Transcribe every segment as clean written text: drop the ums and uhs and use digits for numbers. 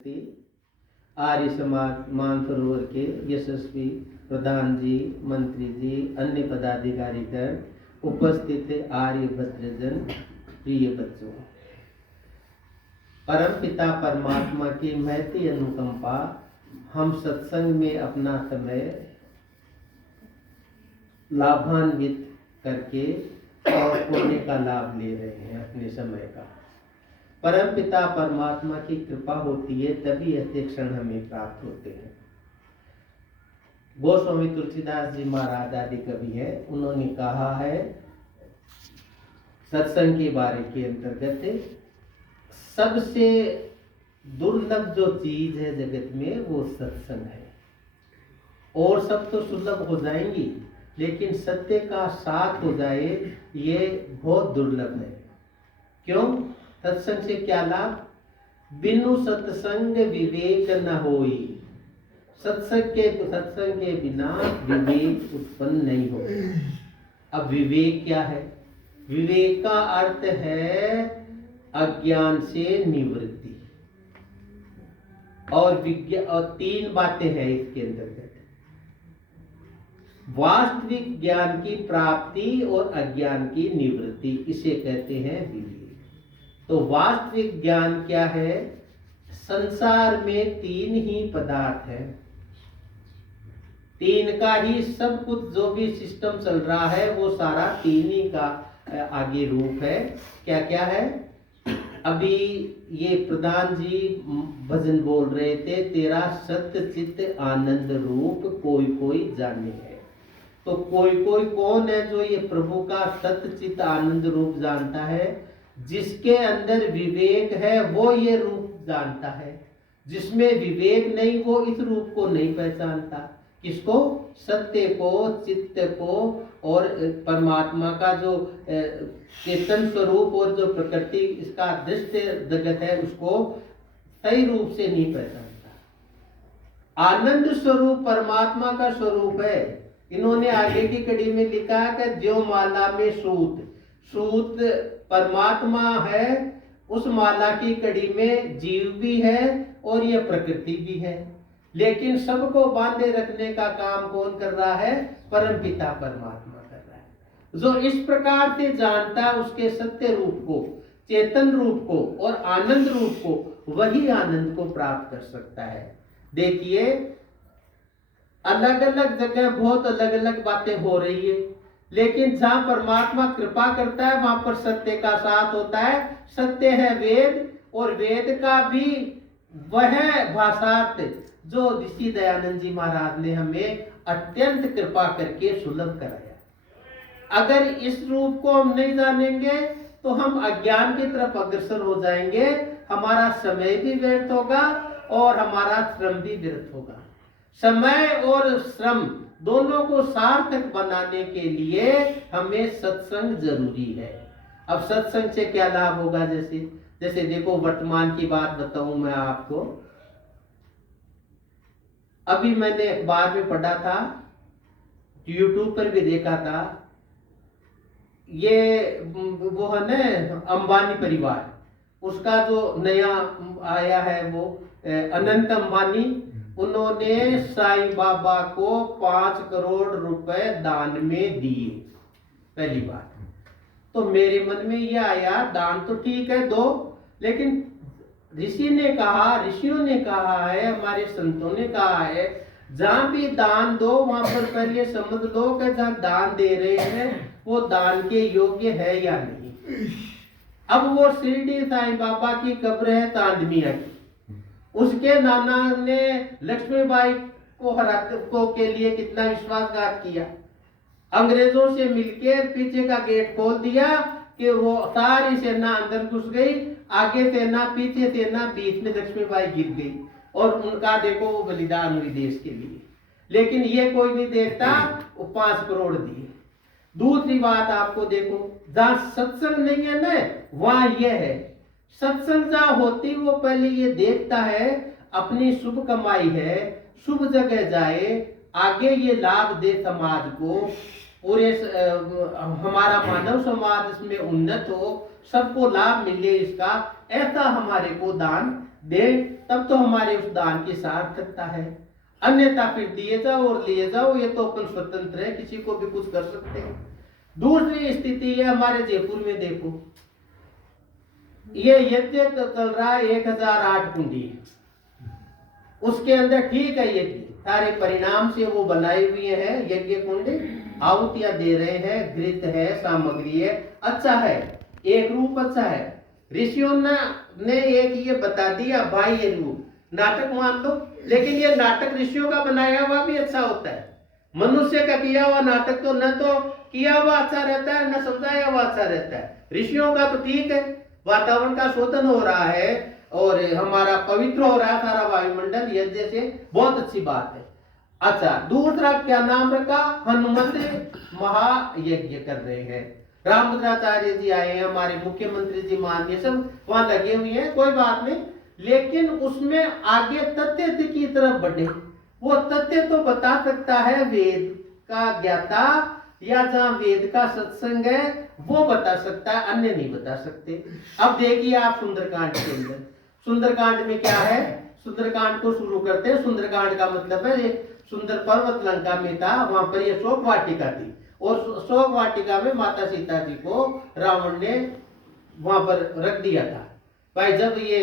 आर्य समाज मानसरोवर के यशस्वी प्रधान जी, मंत्री जी, अन्य पदाधिकारीगण, उपस्थित आर्य भद्रजन, प्रिय बच्चों, परम पिता परमात्मा की महती अनुकंपा हम सत्संग में अपना समय लाभान्वित करके और पुण्य का लाभ ले रहे हैं। अपने समय का परम पिता परमात्मा की कृपा होती है, तभी ऐसे क्षण हमें प्राप्त होते हैं। गोस्वामी तुलसीदास जी महाराज आदि कवि है, उन्होंने कहा है सत्संग के बारे के अंतर्गत, सबसे दुर्लभ जो चीज है जगत में वो सत्संग है। और सब तो सुलभ हो जाएंगी, लेकिन सत्य का साथ हो जाए ये बहुत दुर्लभ है। क्यों? सत्संग से क्या लाभ? बिनु सत्संग विवेक न होई। सत्संग के बिना विवेक उत्पन्न नहीं हो। अब विवेक क्या है? विवेक का अर्थ है अज्ञान से निवृत्ति। और तीन बातें हैं इसके अंतर्गत, वास्तविक ज्ञान की प्राप्ति और अज्ञान की निवृत्ति, इसे कहते हैं विवेक। तो वास्तविक ज्ञान क्या है? संसार में तीन ही पदार्थ है, तीन का ही सब कुछ, जो भी सिस्टम चल रहा है वो सारा तीन ही का आगे रूप है। क्या क्या है? अभी ये प्रधान जी भजन बोल रहे थे, तेरा सत्य चित्त आनंद रूप कोई कोई जाने है। तो कोई कोई कौन है जो ये प्रभु का सत्य चित्त आनंद रूप जानता है? जिसके अंदर विवेक है वो ये रूप जानता है। जिसमें विवेक नहीं वो इस रूप को नहीं पहचानता। किसको? सत्य को, चित्त को, और परमात्मा का जो चेतन स्वरूप और जो प्रकृति इसका दृश्य जगत है उसको सही रूप से नहीं पहचानता। आनंद स्वरूप परमात्मा का स्वरूप है। इन्होंने आगे की कड़ी में लिखा है कि ज्यो माला में सूत, सूत परमात्मा है, उस माला की कड़ी में जीव भी है और ये प्रकृति भी है। लेकिन सबको बांधे रखने का काम कौन कर रहा है? परम पिता परमात्मा कर रहा है। जो इस प्रकार से जानता है उसके सत्य रूप को, चेतन रूप को और आनंद रूप को, वही आनंद को प्राप्त कर सकता है। देखिए, अलग अलग जगह बहुत अलग अलग बातें हो रही है, लेकिन जहां परमात्मा कृपा करता है वहां पर सत्य का साथ होता है। सत्य है वेद, और वेद का भी वह भाषार्थ जो ऋषि दयानंद जी महाराज ने हमें अत्यंत कृपा करके सुलभ कराया। अगर इस रूप को हम नहीं जानेंगे तो हम अज्ञान की तरफ अग्रसर हो जाएंगे। हमारा समय भी व्यर्थ होगा और हमारा श्रम भी व्यर्थ होगा। समय और श्रम दोनों को सार्थक बनाने के लिए हमें सत्संग जरूरी है। अब सत्संग से क्या लाभ होगा? जैसे देखो, वर्तमान की बात बताऊं मैं आपको। अभी मैंने अखबार में पढ़ा था, यूट्यूब पर भी देखा था, ये वो है ना अंबानी परिवार, उसका जो नया आया है वो अनंत अंबानी, उन्होंने साईं बाबा को 5 करोड़ रुपए दान में दिए। पहली बात तो मेरे मन में यह आया, दान तो ठीक है दो, लेकिन ऋषियों ने कहा है, हमारे संतों ने कहा है, जहां भी दान दो वहां पर पहले समझ लो कि जहां दान दे रहे हैं वो दान के योग्य है या नहीं। अब वो शिरडी साईं बाबा की कब्र है तांदमिया की, उसके नाना ने लक्ष्मीबाई को के लिए कितना विश्वासघात किया। अंग्रेजों से मिलकर पीछे का गेट खोल दिया कि वो सारी सेना अंदर घुस गई, आगे सेना पीछे सेना, बीच में लक्ष्मीबाई गिर गई और उनका देखो वो बलिदान हुई देश के लिए। लेकिन ये कोई नहीं देखता, वो 5 करोड़ दिए। दूसरी बात आपको देखो, जहां सत्संग नहीं है ना वहां यह है। सत्संग जहां होती वो पहले ये देखता है अपनी शुभ कमाई है, शुभ जगह जाए, आगे ये लाभ दे समाज को, पूरे हमारा मानव समाज इसमें उन्नत हो, सबको लाभ मिले इसका, ऐसा हमारे को दान दे, तब तो हमारे उस दान की सार्थकता है। अन्यथा फिर दिए जाओ और लिए जाओ, ये तो अपन स्वतंत्र है, किसी को भी कुछ कर सकते हैं। दूसरी स्थिति है हमारे जयपुर में, देखो ये यज्ञ चल रहा है 1008 कुंडी, उसके अंदर ठीक है यज्ञ सारे परिणाम से वो बनाए हुए हैं यज्ञ कुंड, आहुतियां दे रहे हैं, घृत है, सामग्री है, अच्छा है, एक रूप अच्छा है। ऋषियों ने एक ये बता दिया बाह्य रूप, नाटक मान लो, लेकिन ये नाटक ऋषियों का बनाया हुआ भी अच्छा होता है। मनुष्य का किया हुआ नाटक तो न तो किया हुआ अच्छा रहता है, न समझाया हुआ अच्छा रहता है। ऋषियों का तो ठीक है, वातावरण का शोधन हो रहा है और हमारा पवित्र हो रहा है सारा वायुमंडल यज्ञ से, बहुत अच्छी बात है। अच्छा, दूसरा क्या नाम रखा, हनुमत महायज्ञ कर रहे हैं। रामभद्राचार्य जी आए हैं, हमारे मुख्यमंत्री जी माननीय सब वहां लगे हुए हैं, कोई बात नहीं, लेकिन उसमें आगे तथ्य की तरफ बढ़े। वो तथ्य तो बता सकता है वेद का ज्ञाता, या जहां वेद का सत्संग है वो बता सकता है, अन्य नहीं बता सकते। अब देखिए आप सुंदरकांड के अंदर, सुंदरकांड में क्या है, सुंदरकांड को शुरू करते हैं। सुंदरकांड का मतलब है सुंदर पर्वत लंका में था, वहां पर ये शोक वाटिका थी, और शोक वाटिका में माता सीता जी को रावण ने वहां पर रख दिया था, भाई जब ये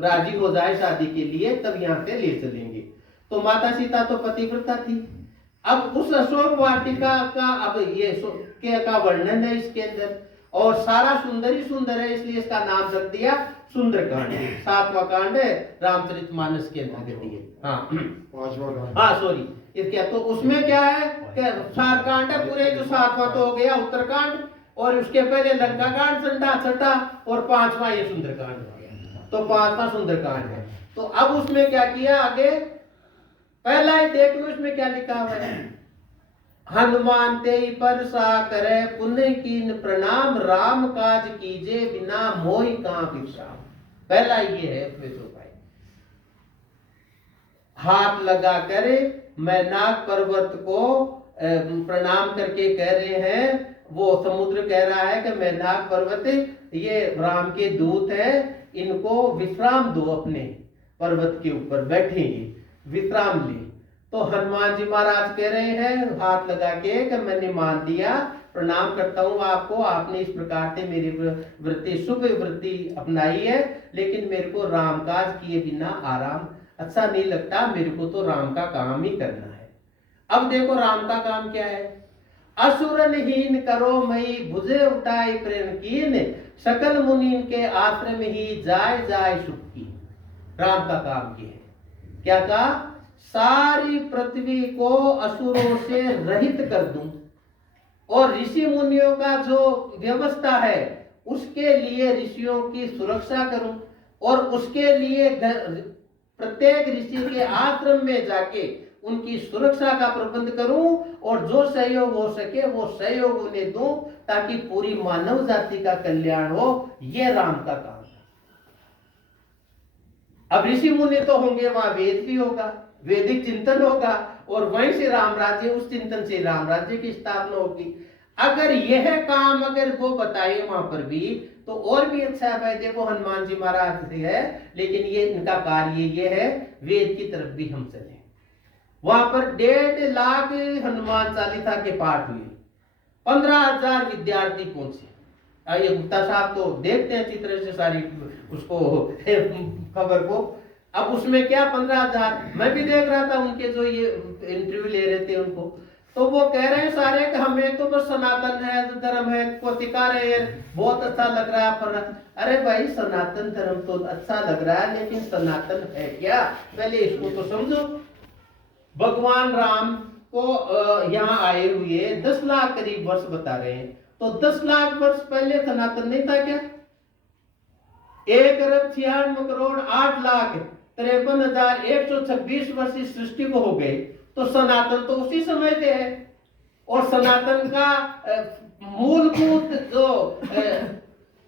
राजी हो जाए शादी के लिए तब यहाँ से ले चलेंगे। तो माता सीता तो पतिव्रता थी। अब उस अशोक वाटिका का अब ये का वर्णन है इसके अंदर, और सारा सुंदर ही सुंदर है, इसलिए इसका नाम रख दिया सुंदरकांड। 7वां कांड है रामचरितमानस के अंदर दिए। हाँ सॉरी, इसके तो उसमें क्या है कि 7 कांड है पूरे, जो 7वां तो हो गया उत्तरकांड, और उसके पहले लंका कांड छठा, और 5वां ये सुंदरकांड हो गया, तो 5वां सुंदरकांड है। तो अब उसमें क्या किया आगे, पहला ही देख लो इसमें क्या लिखा हुआ है, हनुमान ते पर सा करे पुण्य कीन प्रणाम, राम काज कीजे बिना मोहि कहां विश्राम। पहला ये है उसमें भाई, हाथ लगा करे मैनाक पर्वत को प्रणाम करके कह रहे हैं, वो समुद्र कह रहा है कि मैनाक पर्वत ये राम के दूत है, इनको विश्राम दो, अपने पर्वत के ऊपर बैठेंगे, विश्राम ले। तो हनुमान जी महाराज कह रहे हैं हाथ लगा के कि मैंने मान लिया, प्रणाम करता हूँ आपको, आपने इस प्रकार से मेरी वृत्ति शुभ वृत्ति अपनाई है, लेकिन मेरे को राम काज किए बिना आराम अच्छा नहीं लगता, मेरे को तो राम का काम ही करना है। अब देखो राम का काम क्या है, असुरन हीन करो मई भुजे उठाई प्रेम कीन, सकल मुनीन के आश्रम ही जाय जाय सुख की। राम का काम क्या है, क्या कहा, सारी पृथ्वी को असुरों से रहित कर दूं, और ऋषि मुनियों का जो व्यवस्था है उसके लिए ऋषियों की सुरक्षा करूं, और उसके लिए प्रत्येक ऋषि के आश्रम में जाके उनकी सुरक्षा का प्रबंध करूं, और जो सहयोग हो सके वो सहयोग उन्हें दूं, ताकि पूरी मानव जाति का कल्याण हो। यह राम का काम है। अब ऋषि मुनि तो होंगे, वहां वेद भी होगा, वैदिक चिंतन होगा, और वहीं से राम राज्य, उस चिंतन से राम राज्य की स्थापना होगी। अगर यह काम अगर वो बताए वहां पर भी तो और भी अच्छा है। भाई देखो हनुमान जी महाराज से है, लेकिन ये इनका कार्य ये है, वेद की तरफ भी हम चले। वहां पर 1.5 लाख हनुमान चालीसा के पाठ हुए, 15,000 विद्यार्थी पहुंचे। ये गुप्ता साहब तो देखते हैं अच्छी तरह से सारी उसको खबर को। अब उसमें क्या 15,000, मैं भी देख रहा था उनके जो ये इंटरव्यू ले रहे थे उनको, तो वो कह रहे हैं सारे कि हमें तो बस सनातन है धर्म है को सिखा रहे हैं, बहुत अच्छा लग रहा है। अरे भाई सनातन धर्म तो अच्छा लग रहा है, लेकिन सनातन है क्या, पहले इसको तो समझो। भगवान राम को यहाँ आए हुए 10 लाख करीब वर्ष बता रहे हैं, तो 10 लाख वर्ष पहले सनातन नहीं था क्या? 1,96,08,53,126 वर्ष इस सृष्टि को हो गए, तो सनातन तो उसी समय से है। और सनातन का मूलभूत जो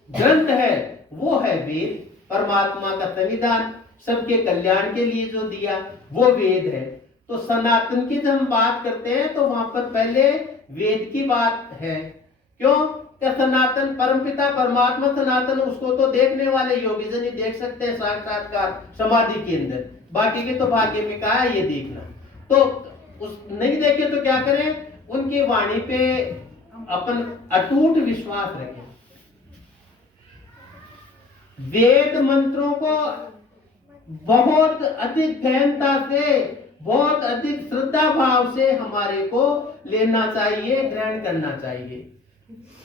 ग्रंथ है वो है वेद, परमात्मा का संविधान, सबके कल्याण के लिए जो दिया वो वेद है। तो सनातन की जब हम बात करते हैं तो वहां पर पहले वेद की बात है। क्यों? क्या सनातन परमपिता परमात्मा सनातन, उसको तो देखने वाले योगी जन ही देख सकते हैं साक्षात्कार समाधि के अंदर, बाकी के तो भाग्य में कहा है ये देखना। तो उस नहीं देखे तो क्या करें, उनकी वाणी पे अपन अटूट विश्वास रखें। वेद मंत्रों को बहुत अधिक गहनता से, बहुत अधिक श्रद्धा भाव से हमारे को लेना चाहिए, ग्रहण करना चाहिए।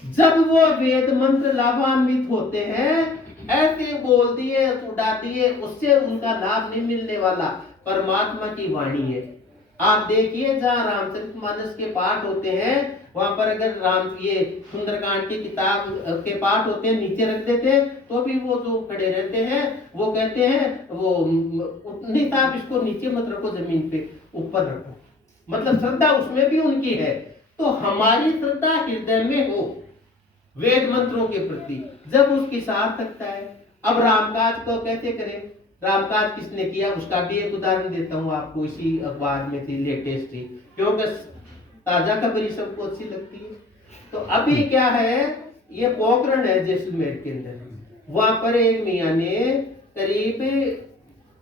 जब वो वेद मंत्र लाभान्वित होते हैं, ऐसे बोल दिए उड़ा दिए, उससे उनका लाभ नहीं मिलने वाला, परमात्मा की वाणी है। आप देखिए जहाँ रामचरितमानस के पाठ होते हैं, वहां पर अगर राम ये सुंदरकांड की किताब के पाठ होते हैं नीचे रख देते हैं, तो भी वो जो खड़े रहते हैं वो कहते हैं वो नहीं साहब इसको नीचे मत रखो, जमीन पे ऊपर रखो, मतलब श्रद्धा उसमें भी उनकी है। तो हमारी श्रद्धा हृदय में हो वेद मंत्रों के प्रति, जब उसकी सार्थकता है। अब रामकाज को कैसे करें, रामकाज किसने किया उसका भी एक उदाहरण देता हूँ आपको, इसी अखबार में थी, लेटेस्ट थी, क्योंकि ताजा खबरी सबको अच्छी लगती है। तो अभी क्या है, ये पोखरण है जैसलमेर के अंदर, वहां पर एक मियाँ ने करीब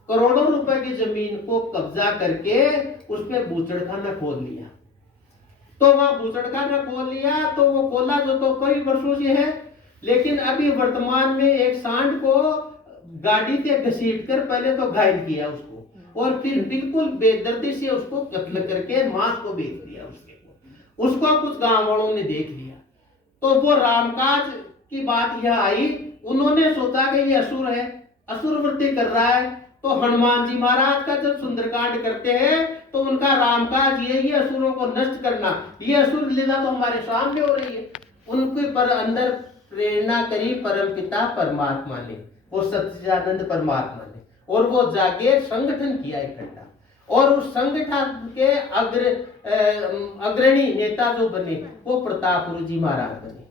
करोड़ों रुपए की जमीन को कब्जा करके उस पर बूचड़खाना खोल लिया। तो वहां बूचड़खाना खोल लिया, तो वो खोला जो तो कई वर्षों से है, लेकिन अभी वर्तमान में एक सांड को गाड़ी से घसीट कर पहले तो घायल किया उसको, और फिर बिल्कुल बेदर्दी से उसको कत्ल करके मांस को बेच दिया उसको कुछ गांव वालों ने देख लिया। तो वो रामकाज की बात यह आई, उन्होंने सोचा कि ये असुर है, असुर वृत्ति कर रहा है। तो हनुमान जी महाराज का जब सुंदरकांड करते हैं तो उनका रामकाज यही है, असुरों को नष्ट करना। ये असुर लीला तो हमारे सामने हो रही है। उनके पर अंदर प्रेरणा करी परमपिता परमात्मा ने, वो सच्चिदानंद परमात्मा ने, और वो जाके संगठन किया इकट्ठा, और उस संगठन के अग्रणी नेता जो बने वो प्रतापपुर जी महाराज बने,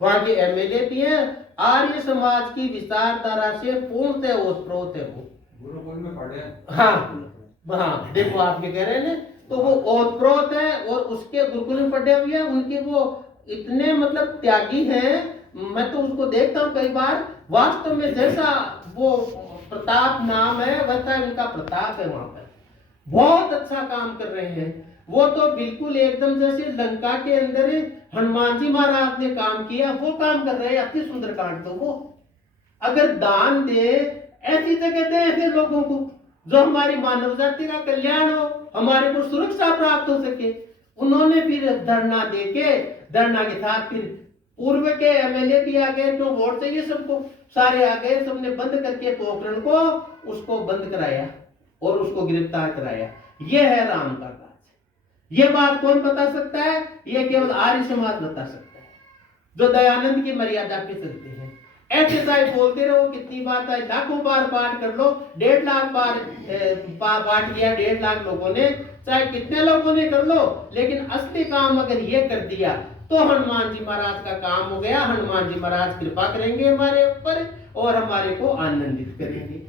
वहां के एमएलए भी हैं। आर्य समाज की विचारधारा से पूर्णतः ओतप्रोत है वो, गुरुकुल में पढ़े। हाँ देखो आप ये कह रहे हैं, तो वो ओतप्रोत है और उसके गुरुकुल में पढ़े हुए हैं। उनके वो इतने मतलब त्यागी हैं, मैं तो उसको देखता हूँ कई बार, वास्तव में जैसा वो प्रताप नाम है वैसा उनका प्रताप है। वहां पर बहुत अच्छा काम कर रहे हैं वो, तो बिल्कुल एकदम जैसे लंका के अंदर हनुमान जी महाराज ने काम किया वो काम कर रहे हैं। अति सुंदरकांड तो वो अगर दान दे, ऐसी जगह दे ऐसे लोगों को जो हमारी मानव जाति का कल्याण हो, हमारे को सुरक्षा प्राप्त हो सके। उन्होंने फिर धरना देके, धरना के साथ फिर पूर्व के एमएलए भी आ गए, जो वोट चाहिए सबको, सारे आ गए, सबने बंद करके पोखरण को उसको बंद कराया और उसको गिरफ्तार कराया। यह है राम का राज। यह बात कौन बता सकता है, यह केवल आर्य समाज बता सकता है, जो दयानंद की मर्यादा पे चलते हैं। ऐसे चाहे बोलते रहो कितनी बार, चाहे लाखों बार पाठ कर लो, 1.5 लाख बार पाठ किया 1.5 लाख लोगों ने, चाहे कितने लोगों ने कर लो, लेकिन असली काम अगर ये कर दिया तो हनुमान जी महाराज का काम हो गया। हनुमान जी महाराज कृपा करेंगे हमारे ऊपर और हमारे को आनंदित करेंगे।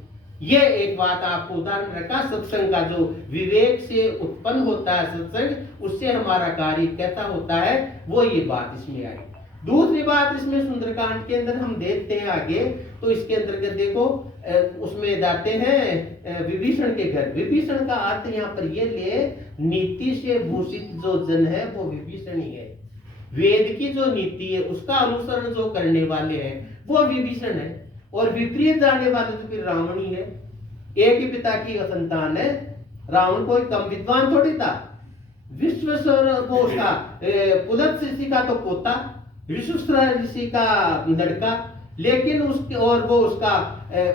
ये एक बात आपको उदाहरण रखा, सत्संग का जो विवेक से उत्पन्न होता है सत्संग, उससे हमारा कार्य कैसा होता है, वो ये बात इसमें आई। दूसरी बात इसमें सुंदरकांड के अंदर हम देखते हैं आगे, तो इसके अंतर्गत देखो उसमें जाते हैं विभीषण के घर। विभीषण का अर्थ यहाँ पर ये ले, नीति से भूषित जो जन है वो विभीषण ही है। वेद की जो नीति है उसका अनुसरण जो करने वाले हैं वो विभीषण है, और विपरीत जाने वाले तो फिर रावण ही है। एक ही पिता की संतान है, रावण कोई कम विद्वान थोड़ी था। विश्वेश्वर वो उसका पुलत ऋषि का तो पोता, विश्वेश्वर ऋषि का लड़का, लेकिन उसके और वो उसका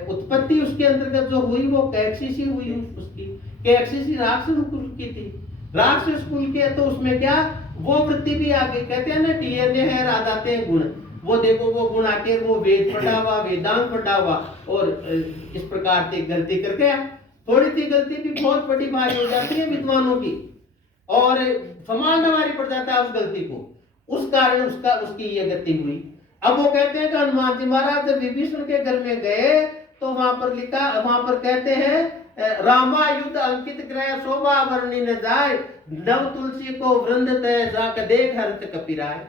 उत्पत्ति उसके अंतर्गत जो हुई वो कैक्सी हुई। उसकी कैक्सी राक्षस कुल की थी, राक्षस कुल के, तो उसमें क्या वो वृत्ति भी आ गई। कहते हैं ना डीएनए है, आ जाते हैं गुण, वो देखो वो गुण आके वो वेद पढ़ा हुआ, वेदांत पढ़ा हुआ, और इस प्रकार से गलती कर गया। थोड़ी सी गलती भी बहुत बड़ी भारी हो जाती है विद्वानों की, और समाज हमारी पड़ जाता है उस गलती को, उस कारण उसकी ये गति हुई। अब वो कहते हैं कि हनुमान जी महाराज जब विभीषण के घर में गए तो वहां पर कहते हैं रामा युद्ध अंकित ग्रह शोभा वर्णी न जाए, नव तुलसी को वृंद तय जाक देख हर्ष कपिराय।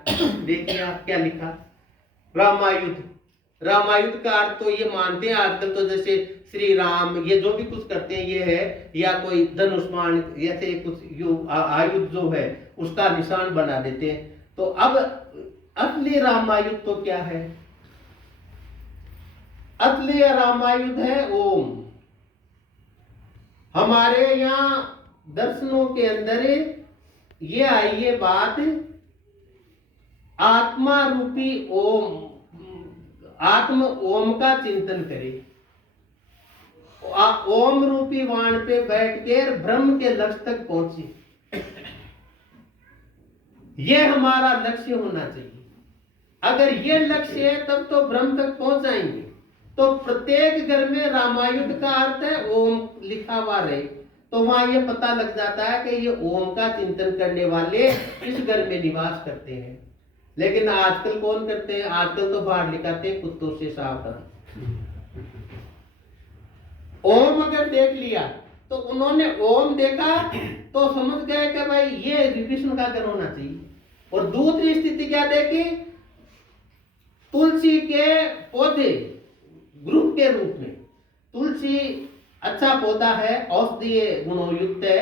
देखिए आप क्या लिखा, रामायुध। रामायुध का अर्थ तो ये मानते हैं आजकल, तो जैसे श्री राम ये जो भी कुछ करते हैं ये है, या कोई धनुष्मान ऐसे कुछ आयुध जो है उसका निशान बना देते हैं। तो अब असली रामायुध तो क्या है? असली रामायुध है ओम। हमारे यहाँ दर्शनों के अंदर ये आई ये बात, आत्मा रूपी ओम, आत्म ओम का चिंतन करे, ओम रूपी वाण पे बैठ कर ब्रह्म के लक्ष्य तक पहुंचे। ये हमारा लक्ष्य होना चाहिए। अगर ये लक्ष्य है तब तो ब्रह्म तक पहुंच जाएंगे। तो प्रत्येक घर में रामायुध का अर्थ है ओम लिखा हुआ रहे, तो वहां ये पता लग जाता है कि ये ओम का चिंतन करने वाले इस घर में निवास करते हैं। लेकिन आजकल कौन करते हैं? आजकल तो बाहर लिखाते हैं कुत्तों से सावधान। ओम अगर देख लिया तो उन्होंने ओम देखा तो समझ गए कि भाई ये विभीषण का घर होना चाहिए। और दूसरी स्थिति क्या देखी? तुलसी के पौधे ग्रुप के रूप में। तुलसी अच्छा पौधा है, औषधीय गुणों युक्त है।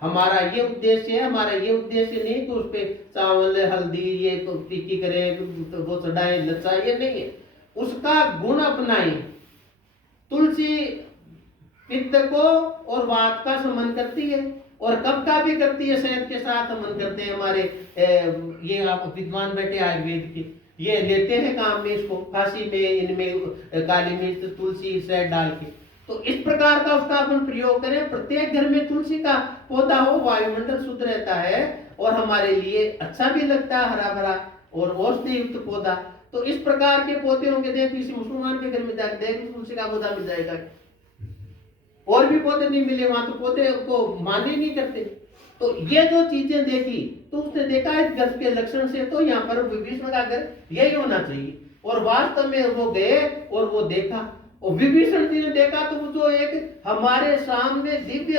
हमारा ये उद्देश्य है, हमारा ये उद्देश्य नहीं कि उस पे चावल हल्दी ये टिक्की करें तो वो चढ़ाए लच्चा, ये नहीं है। उसका गुण अपनाएं। तुलसी पित्त को और वात का समन करती है, और कब का भी करती है, शहद के साथ समन करते हैं। हमारे ये आप विद्वान बैठे आयुर्वेद के, ये लेते हैं काम में इसको, फांसी में इनमें काली मिर्च तुलसी शहद डाल के। तो इस प्रकार का उसका अपन प्रयोग करें। प्रत्येक घर में तुलसी का पौधा हो, वायुमंडल शुद्ध रहता है और हमारे लिए अच्छा भी लगता है, हरा भरा और औषधि युक्त पौधा। तो इस प्रकार के पौधे होंगे। देख किसी मुसलमान के घर में जाकर देख तुलसी का पौधा मिल जाएगा, और भी पौधे नहीं मिले वहां, तो पौधे को माने नहीं करते। तो ये जो चीजें देखी तो उसने देखा इस घर के लक्षण से तो यहाँ पर विभीषण का घर यही होना चाहिए। और वास्तव में वो गए और वो देखा, और विभीषण जी ने देखा तो वो जो एक हमारे सामने दिव्य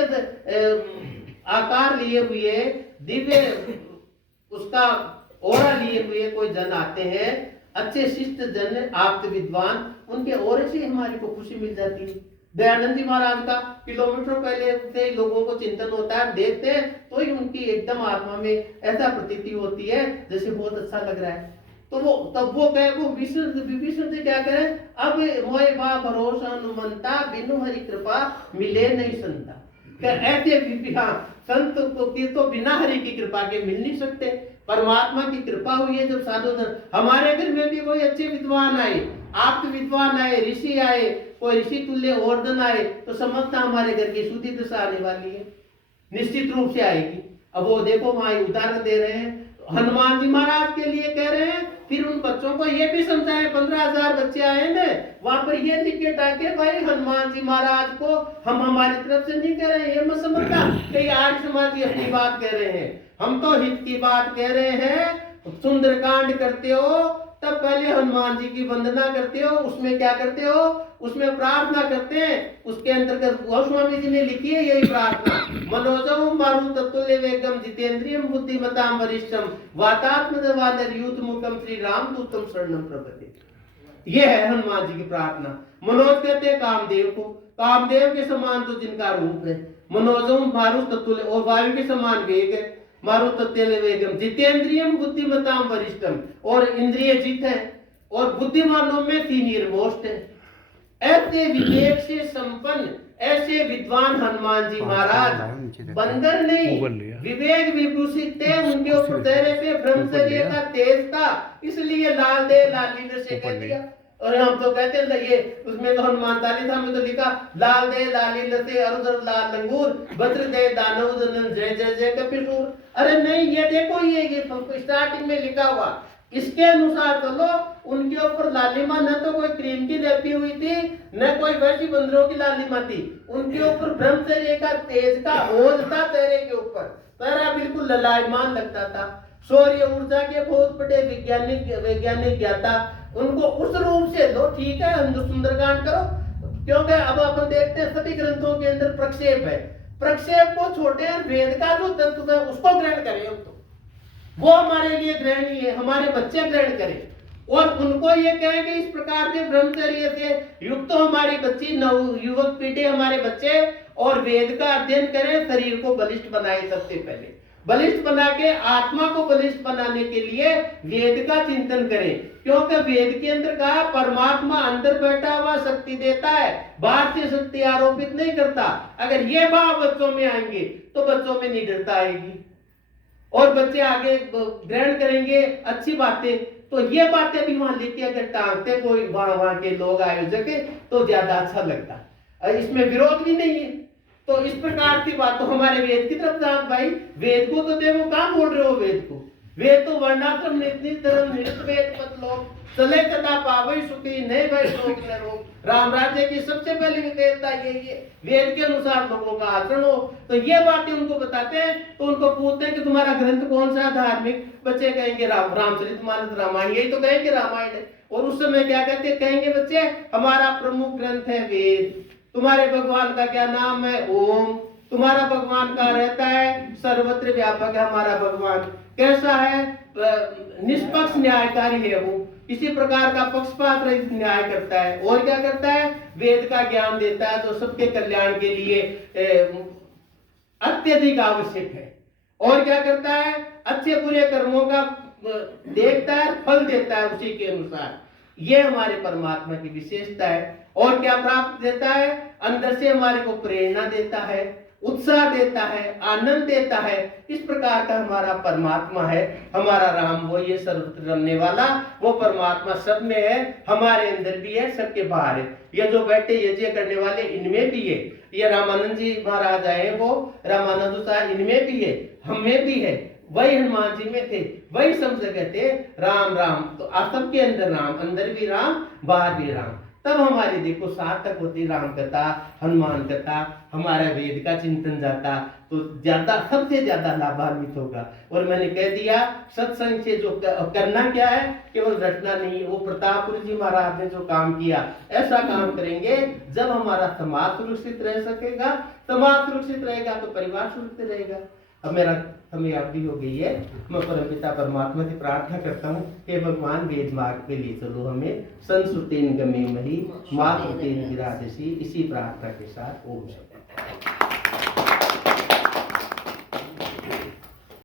आकार लिए हुए, दिव्य उसका ओरा लिए हुए कोई जन आते हैं, अच्छे शिष्ट जन आप्त विद्वान, उनके ओरे से हमारी को खुशी मिल जाती है। दयानंद जी महाराज का किलोमीटर पहले से लोगों को चिंतन होता है, देखते हैं तो ही उनकी एकदम आत्मा में ऐसा प्रतीति होती है जैसे बहुत अच्छा लग रहा है। तो वो तब वो कहे, वो विभीषण से क्या करें, अब मोए बा भरोसा अनुमंता, बिनु हरि कृपा मिले नहीं संता। ऐसे हाँ, संत की तो बिना हरि की कृपा के मिल नहीं सकते। परमात्मा की कृपा हुई है जब साधु धन। हमारे घर में भी कोई अच्छे विद्वान आए, आप विद्वान आए, ऋषि आए, कोई ऋषि तुल्य वर्धन आए, तो समझता हमारे घर की शुद्धि दशा आने वाली है, निश्चित रूप से आएगी। अब वो देखो वहां उदाहरण दे रहे हैं, हनुमान जी महाराज के लिए कह रहे हैं। फिर उन बच्चों को ये भी समझाए, 15,000 बच्चे आए ना, वहां पर ये लिख के टाके भाई हनुमान जी महाराज को हम हमारी तरफ से नहीं कह रहे हैं, ये मत समझता कि आर्य समाज की अपनी बात कह रहे हैं। हम तो हित की बात कह रहे हैं। सुंदरकांड करते हो तब पहले हनुमान जी की वंदना करते हो, उसमें क्या करते हो, उसमें प्रार्थना करते हैं। उसके अंतर्गत गोस्वामी जी ने लिखी है यही प्रार्थना, मनोजम मारुततुल्य वेगम जितेंद्रियम बुद्धिमताम वरिष्ठम वातात्मजवानरयूथ मुखम श्री रामदूतम शरणम प्रपद्ये। ये है हनुमान जी की प्रार्थना। मनोज कहते हैं कामदेव को, कामदेव के समान तो जिनका रूप है। मनोजम मारुततुल्य, और वायु के समान वेग है। मारुततुल्य वेगम जितेंद्रियम बुद्धिमताम वरिष्ठम, और इंद्रिय जित है और बुद्धिमानों में सीनियर मोस्ट है। ऐसे विवेक से संपन्न, ऐसे विद्वान हनुमान जी महाराज बंदर नहीं, विवेक विभूषित थे। उनके ऊपर चेहरे पे ब्रह्मचर्य का तेज था, इसलिए लाल दे लाली से कह दिया। और हम तो कहते हैं ये उसमें तो हनुमान चालीसा में तो लिखा, लाल दे लाली लते अरुदर लाल लंगूर, भद्र दे दानव दनन जय जय जय कपिसूर। अरे नहीं, ये देखो ये स्टार्टिंग में लिखा हुआ, इसके अनुसार चलो। उनके ऊपर लालिमा न तो कोई क्रीम की लेपी हुई थी, न कोई वैसी बंदरों की लालिमा थी। उनके ऊपर ब्रह्मचर्य का तेज का ओज था चेहरे के ऊपर, चेहरा बिल्कुल ललायमान लगता था। सौर्य ऊर्जा के बहुत बड़े वैज्ञानिक ज्ञाता, उनको उस रूप से लो, ठीक है सुंदरकांड करो, क्योंकि अब अपन देखते हैं सभी ग्रंथों के अंदर प्रक्षेप है। प्रक्षेप को छोटे और वेद का जो तत्व है उसको ग्रहण करें, तो वो हमारे लिए ग्रहणीय है, हमारे बच्चे ग्रहण करें। और उनको ये कहें कि इस प्रकार से ब्रह्मचर्य से युक्त हमारी बच्ची नव युवक पीढ़ी हमारे बच्चे और वेद का अध्ययन करें, शरीर को बलिष्ठ बनाए। सबसे पहले बलिष्ठ बना के आत्मा को बलिष्ठ बनाने के लिए वेद का चिंतन करें, क्योंकि वेद के अंदर कहा परमात्मा अंदर बैठा हुआ शक्ति देता है, बाहर से शक्ति आरोपित नहीं करता। अगर ये भाव बच्चों में आएंगे तो बच्चों में निडरता आएगी और बच्चे आगे ग्रहण करेंगे अच्छी बातें। तो ये बातें भी वहां लेके अगर टांगते कोई वहां के लोग आयोजक तो ज्यादा अच्छा लगता, इसमें विरोध भी नहीं है। तो इस प्रकार की बात तो हमारे वेद की तरफ जात भाई, वेद को तो देखो कहां बोल रहे हो, वेद को, वेद तो वर्णाश्रम नित्यधर्म वेद पद लोग चले कदा पावई सुखी नहीं भाई शोक न रोग। राम राज्य की सबसे पहली विशेषता यही है, वेद के अनुसार लोगों का आचरण हो। तो ये बातें उनको बताते हैं, तो उनको पूछते हैं कि तुम्हारा ग्रंथ कौन सा धार्मिक, बच्चे कहेंगे रामचरितमानस रामायण, यही तो कहेंगे रामायण है। और उस समय क्या कहते कहेंगे बच्चे, हमारा प्रमुख ग्रंथ है वेद। तुम्हारे भगवान का क्या नाम है, ओम। तुम्हारा भगवान का रहता है, सर्वत्र व्यापक है हमारा भगवान। कैसा है, निष्पक्ष न्यायकारी है वो, इसी प्रकार का पक्षपात रहित न्याय करता है। और क्या करता है, वेद का ज्ञान देता है जो सबके कल्याण के लिए अत्यधिक आवश्यक है। और क्या करता है, अच्छे बुरे कर्मों का देखता है, फल देता है उसी के अनुसार। ये हमारे परमात्मा की विशेषता है। और क्या प्राप्त देता है, अंदर से हमारे को प्रेरणा देता है, उत्साह देता है, आनंद देता है। इस प्रकार का हमारा परमात्मा है, हमारा राम, वो ये सर्वत्र रमने वाला वो परमात्मा सब में है, हमारे अंदर भी है, सबके बाहर है। ये जो बैठे यज्ञ करने वाले इनमें भी है, ये रामानंद जी महाराज आए वो रामानंद साहब इनमें भी है, हम में भी है। वही हनुमान जी में थे, वही सब जगह थे, राम राम। तो सबके अंदर राम, अंदर भी राम बाहर भी राम। तब हमारी देखो सार्थक होती राम कथा, हनुमान कथा, हमारा वेद का चिंतन जाता तो ज्यादा, सबसे ज्यादा लाभान्वित होगा। और मैंने कह दिया सत्संग से जो करना क्या है, केवल रटना नहीं। वो प्रतापपुर जी महाराज ने जो काम किया, ऐसा काम करेंगे जब हमारा समाज सुरक्षित रह सकेगा, समाज सुरक्षित रहेगा तो परिवार सुरक्षित रहेगा। अब मेरा समय अवधि हो गई है, मैं परमपिता परमात्मा से प्रार्थना करता हूँ कि भगवान वेद मार्ग पे ले चलो हमें, संसुतेन गमे मही मातृतेन विराजसी। इसी प्रार्थना के साथ ओम शांति।